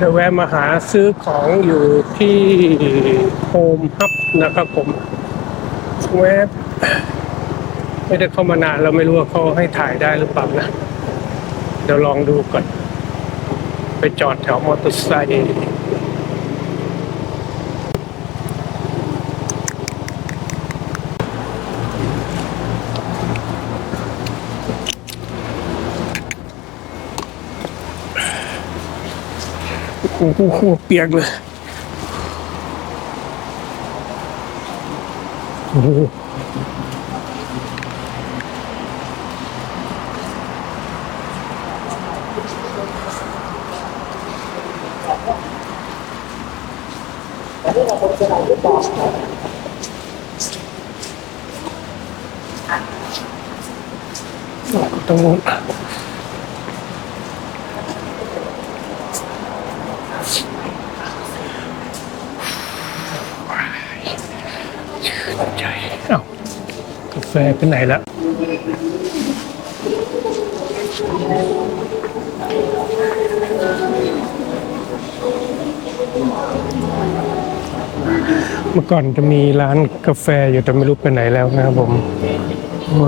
เดี๋ยวแวะมาหาซื้อของอยู่ที่โฮมฮับนะครับผมแวบไม่ได้เข้ามานานเราไม่รู้ว่าเขาให้ถ่ายได้หรือเปล่านะ เดี๋ยวลองดูก่อน ไปจอดแถวมอเตอร์ไซค์ โอ้โหเปียกเลยโอ้โห ตรงนู้นชื่นใจเอ้ากา แฟไปไหนละเมื่อก่อนจะมีร้านกาแฟอยู่แต่ไม่รู้ไปไหนแล้วนะครับผม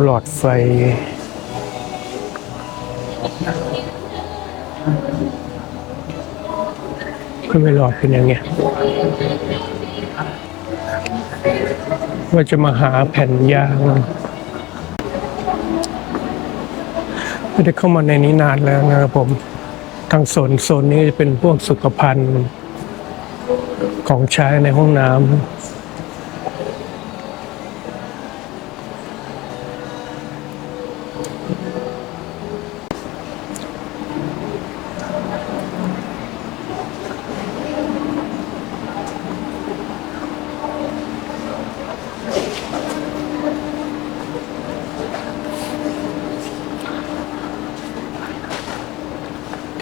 หลอดไฟก็ไม่หลอดเป็นย่างเงี้ย ว่าจะมาหาแผ่นยางไม่ได้เข้ามาในนี้นานแล้วนะครับผมทางโซนโซนนี้จะเป็นพวกสุขภัณฑ์ของใช้ในห้องน้ำ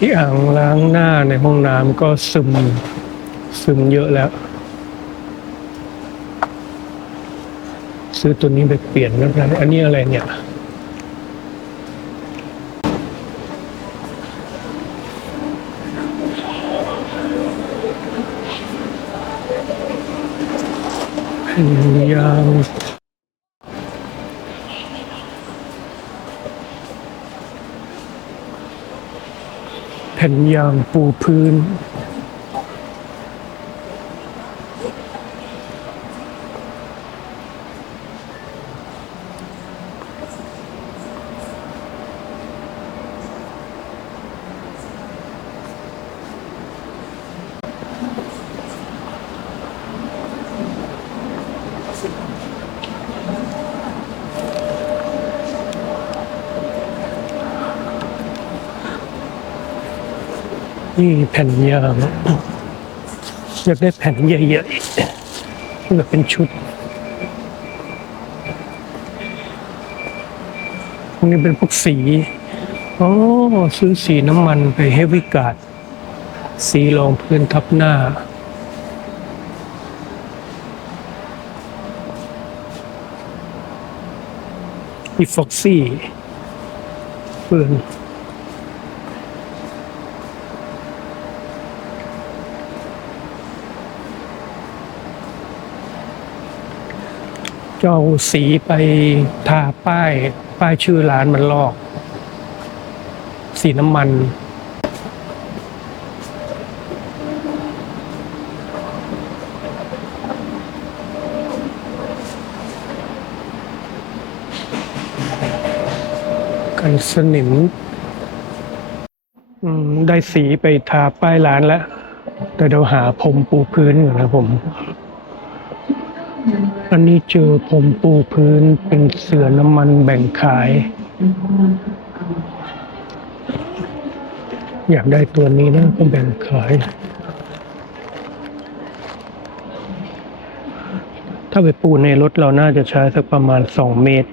ที่อ่างล้างหน้าในห้องน้ำก็ซึม ซึมเยอะแล้ว ซื้อตัวนี้ไปเปลี่ยนแล้วกันอันนี้อะไรเนี่ยยาง แผ่นยางปูพื้น นี่แผ่นยางอยากได้แผ่นใหญ่ๆแบบเป็นชุดพวกนี้เป็นพวกสีอ๋อซื้อสีน้ำมันไปเฮฟวิการ์ดสีรองพื้นทับหน้าอีฟ็อกซี่เปืน เอาสีไปทาป้าย ป้ายชื่อร้านมันลอก สีน้ำมันกันสนิมอืมได้สีไปทาป้ายร้านแล้ว แต่เดี๋ยวหาพรมปูพื้นก่อนนะผม อันนี้เจอผมปูพื้นเป็นเสือน้ำมันแบ่งขาย อยากได้ตัวนี้นะก็แบ่งขาย ถ้าไปปูในรถเราน่าจะใช้สักประมาณสองเมตร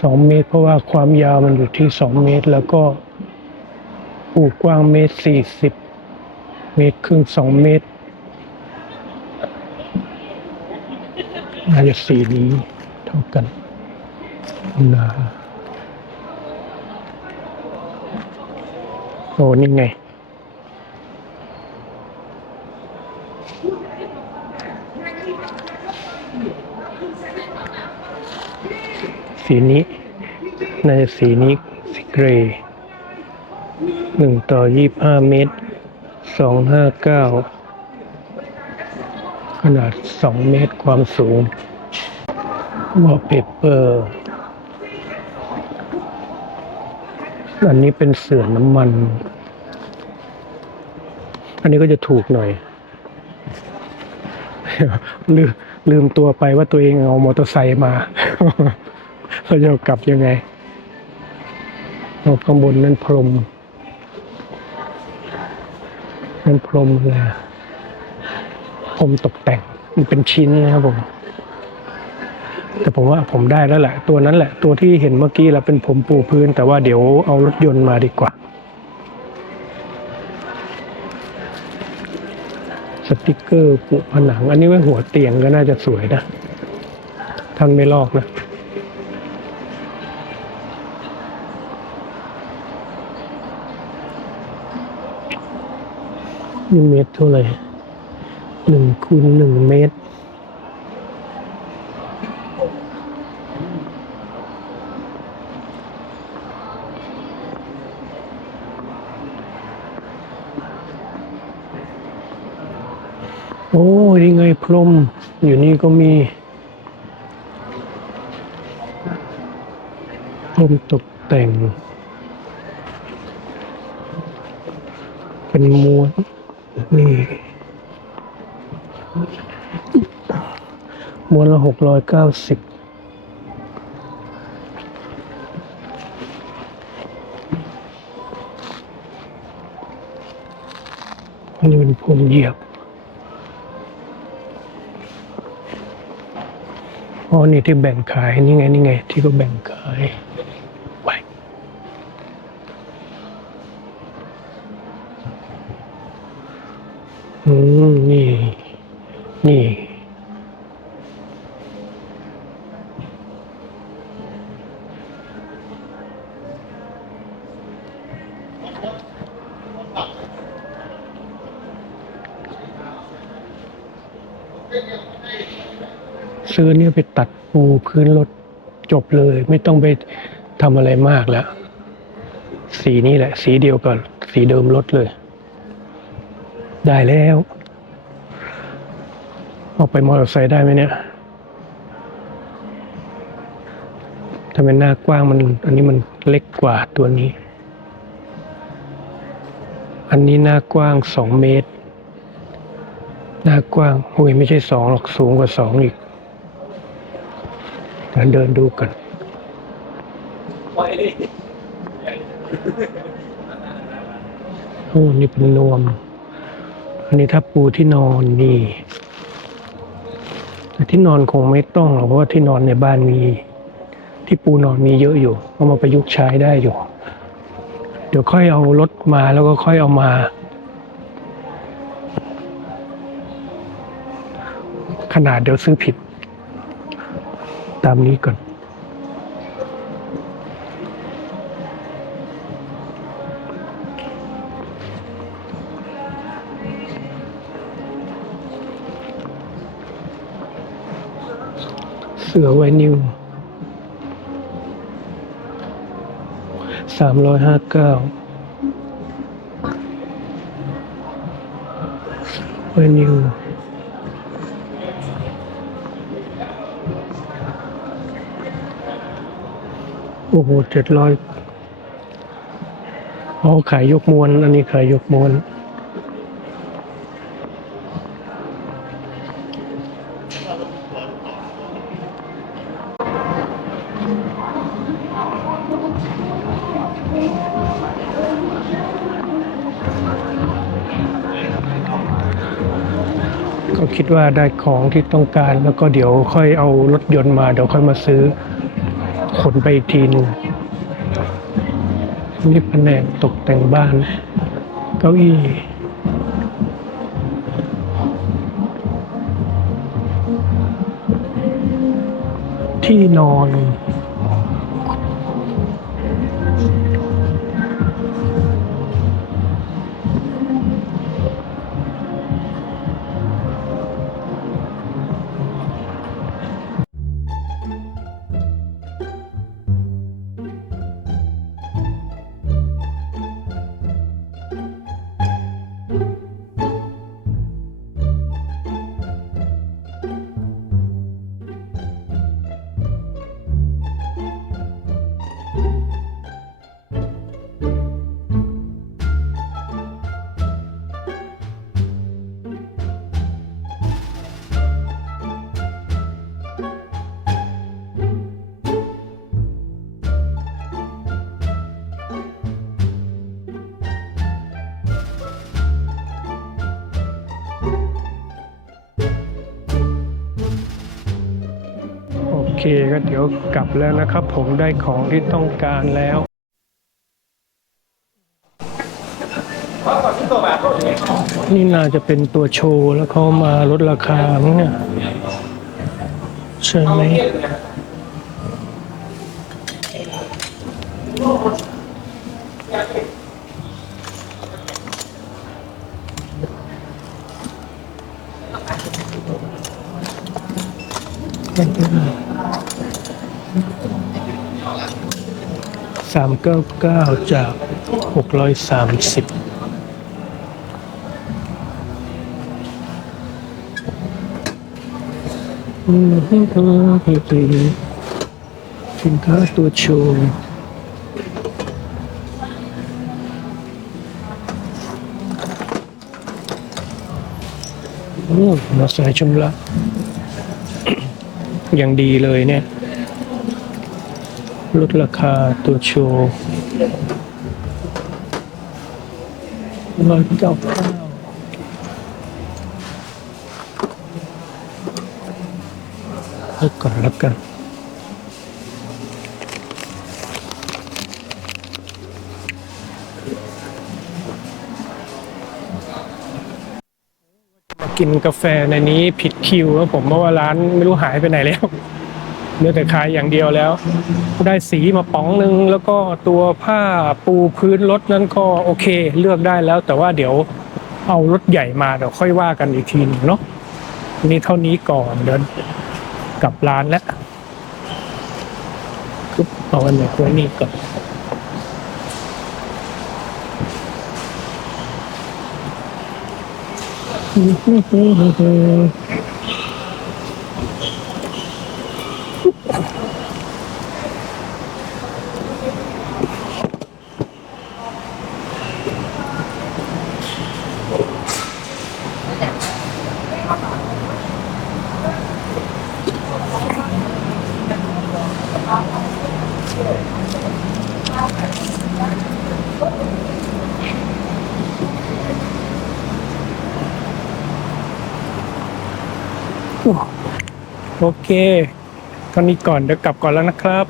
สองเมตร เพราะว่าความยาวมันอยู่ที่สองเมตร แล้วก็ปูกว้างเมตรสี่สิบเมตรครึ่งสองเมตร น่าจะสีนี้เท่ากันนะโอ้นี่ไง สีนี้ น่าจะสีนี้สีเกรย์หนึ่งต่อยี่ห้าเมตรสองห้าเก้า นาดสองเมตรความสูงวอลเปเปอร์อันนี้เป็นเสื่อน้ำมัน อันนี้ก็จะถูกหน่อย ลืมลืมตัวไปว่าตัวเองเอามอเตอร์ไซค์มาเราจะกลับยังไงเอาข้างบนนั่นพรมนั่นพรมเลย พรมตกแต่งมันเป็นชิ้นนะครับผม แต่ผมว่าผมได้แล้วแหละ ตัวนั้นแหละ ตัวที่เห็นเมื่อกี้แล้วเป็นผมปูพื้น แต่ว่าเดี๋ยวเอารถยนต์มาดีกว่า สติกเกอร์ปุผนัง อันนี้ไว้หัวเตียงก็น่าจะสวยนะท่านไม่ลอกนะนี่เมตรเท่าไหร่ หนึ่งคูณหนึ่งเมตร โอ้ยนี่ไงพรม อยู่นี่ก็มีพรมตกแต่ง เป็นม้วนนี่ ม้วนละหกร้อยเก้าสิบอันนี้เป็นพรมเหยียบอ๋อนี่ที่แบ่งขาย นี่ไง นี่ไง ที่ก็แบ่งขายไว้อืม นี่นี่ ซื้อเนี่ยไปตัดปูพื้นรถจบเลย ไม่ต้องไปทำอะไรมากแล้ว สีนี้แหละ สีเดียวกับสีเดิมรถเลย ได้แล้วเอาไปมอเตอร์ไซค์ได้ไหมเนี่ยถ้าเป็นหน้ากว้างมัน อันนี้มันเล็กกว่าตัวนี้ อันนี้หน้ากว้างสองเมตร หน้ากว้างโอ้ยไม่ใช่สองหรอกสูงกว่าสองอีกเดินเดินดูกันโอ้นี่เป็นนวม อันนี้ถ้าปูที่นอนนี่แต่ที่นอนคงไม่ต้องหรอกเพราะว่าที่นอนในบ้านมี ที่ปูนอนมีเยอะอยู่เอามาประยุกต์ใช้ได้อยู่ เดี๋ยวค่อยเอารถมาแล้วก็ค่อยเอามา ขนาดเดี๋ยวซื้อผิด ตามนี้ก่อน เสือไวนิวสามร้อยห้าเก้าไวนิว โอ้โหเจ็ดร้อยอ๋อขายยกมวนอันนี้ขายยกมวนก็คิดว่าได้ของที่ต้องการแล้วก็เดี๋ยวค่อยเอารถยนต์มาเดี๋ยวค่อยมาซื้อ ขนไปอีกทีหนึงนี่แผนกตกแต่งบ้าน เก้าอี้ที่นอน เคก็เดี๋ยวกลับแล้วนะครับ ผมได้ของที่ต้องการแล้วนี่น่าจะเป็นตัวโชว์แล้วเขามาลดราคามั้งเนี่ยใช่ไหม สามเก้าเก้าจากหกร้อยสามสิบอืมฮึ่มฮึ่มฮึ่มฮึ่มสินค้าตัวโชว์โอ้มาใส่ชำระอย่างดีเลยเนี่ย ลดราคาตัวโชว์ร้อยเก้าเก้าเลิกก่อนแล้วกันกินกาแฟในนี้ผิดคิวแล้วผมเพราะว่าร้านไม่รู้หายไปไหนแล้ว เหลือแต่ขายอย่างเดียวแล้ว ได้สีมาป๋องหนึ่งแล้วก็ตัวผ้าปูพื้นรถนั้นก็โอเคเลือกได้แล้ว แต่ว่าเดี๋ยวเอารถใหญ่มาเดี๋ยวค่อยว่ากันอีกทีหนึงเนาะนี่เท่านี้ก่อนเดี๋ยวกลับร้านแล้วคือเอาอันไหนไว้นี่ก่อน โอเคตอนนี้ก่อนเดี๋ยวกลับก่อนแล้วนะครับ